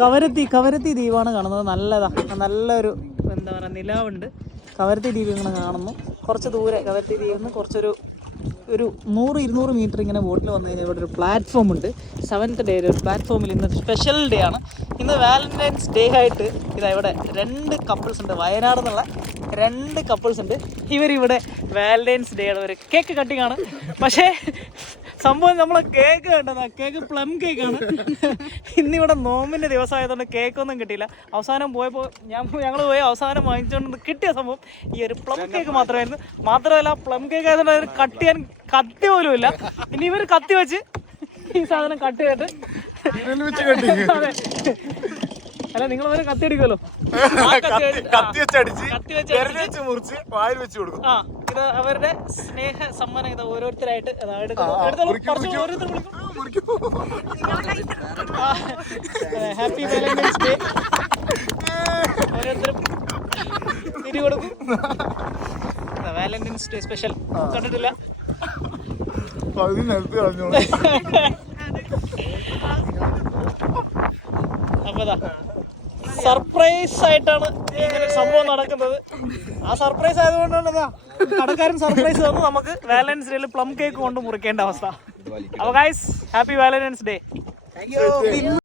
കവരത്തി ദ്വീപാണ് കാണുന്നത്. നല്ലൊരു എന്താ പറയുക നിലാവുണ്ട്. കവരത്തി ദ്വീപ് ഇങ്ങനെ കാണുന്നു. കുറച്ച് ദൂരെ കവരത്തി ദ്വീപിൽ നിന്ന് കുറച്ചൊരു 100-200 മീറ്റർ ഇങ്ങനെ ബോട്ടിൽ വന്നു കഴിഞ്ഞാൽ ഇവിടെ ഒരു പ്ലാറ്റ്ഫോം ഉണ്ട്. 7th ഡേ ഒരു പ്ലാറ്റ്ഫോമിൽ ഇന്ന് സ്പെഷ്യൽ ഡേ ആണ്. ഇന്ന് വാലന്റൈൻസ് ഡേ ആയിട്ട് ഇവിടെ 2 കപ്പിൾസ് ഉണ്ട്. വയനാട് എന്നുള്ള 2 കപ്പിൾസ് ഉണ്ട്. ഇവരിവിടെ വാലന്റൈൻസ് ഡേ ആണ്. ഒരു കേക്ക് കട്ടിങ് ആണ്. പക്ഷേ സംഭവം നമ്മളെ കേക്ക് കണ്ടതാ. കേക്ക് പ്ലം കേക്കാണ്. ഇന്നിവിടെ നോമ്പിൻ്റെ ദിവസമായതുകൊണ്ട് കേക്കൊന്നും കിട്ടിയില്ല. അവസാനം പോയപ്പോൾ ഞങ്ങൾ പോയി അവസാനം വാങ്ങിച്ചുകൊണ്ട് കിട്ടിയ സംഭവം ഈ ഒരു പ്ലം കേക്ക് മാത്രമായിരുന്നു. മാത്രമല്ല പ്ലം കേക്ക് ആയതുകൊണ്ട് അതിന് കട്ട് ചെയ്യാൻ കത്തി പോലും ഇല്ല. ഇനി ഇവർ കത്തി വെച്ച് ഈ സാധനം കട്ട് ചെയ്തിട്ട് അതെ അല്ല നിങ്ങൾ വരെ കത്തി അടിക്കുമല്ലോ. ഇത് അവരുടെ സ്നേഹ സമ്മാനം. ഇത് ഓരോരുത്തരായിട്ട് ഹാപ്പി വാലന്റൈൻസ് ഡേ. ഓരോരുത്തരും തിരി കൊടുക്കും. വാലന്റൈൻസ് ഡേ സ്പെഷ്യൽ കണ്ടിട്ടില്ല. അപ്പൊ സർപ്രൈസ് ആയിട്ടാണ് ഇങ്ങനെ സംഭവം നടക്കുന്നത്. ആ സർപ്രൈസ് ആയതുകൊണ്ടാണ് കടക്കാരൻ സർപ്രൈസ് തന്നു നമുക്ക് വാലന്റൈൻസ് ഡേയിൽ പ്ലം കേക്ക് കൊണ്ട് മുറിക്കേണ്ട അവസ്ഥ. അപ്പൊ ഗൈസ് ഹാപ്പി വാലന്റൈൻസ് ഡേ.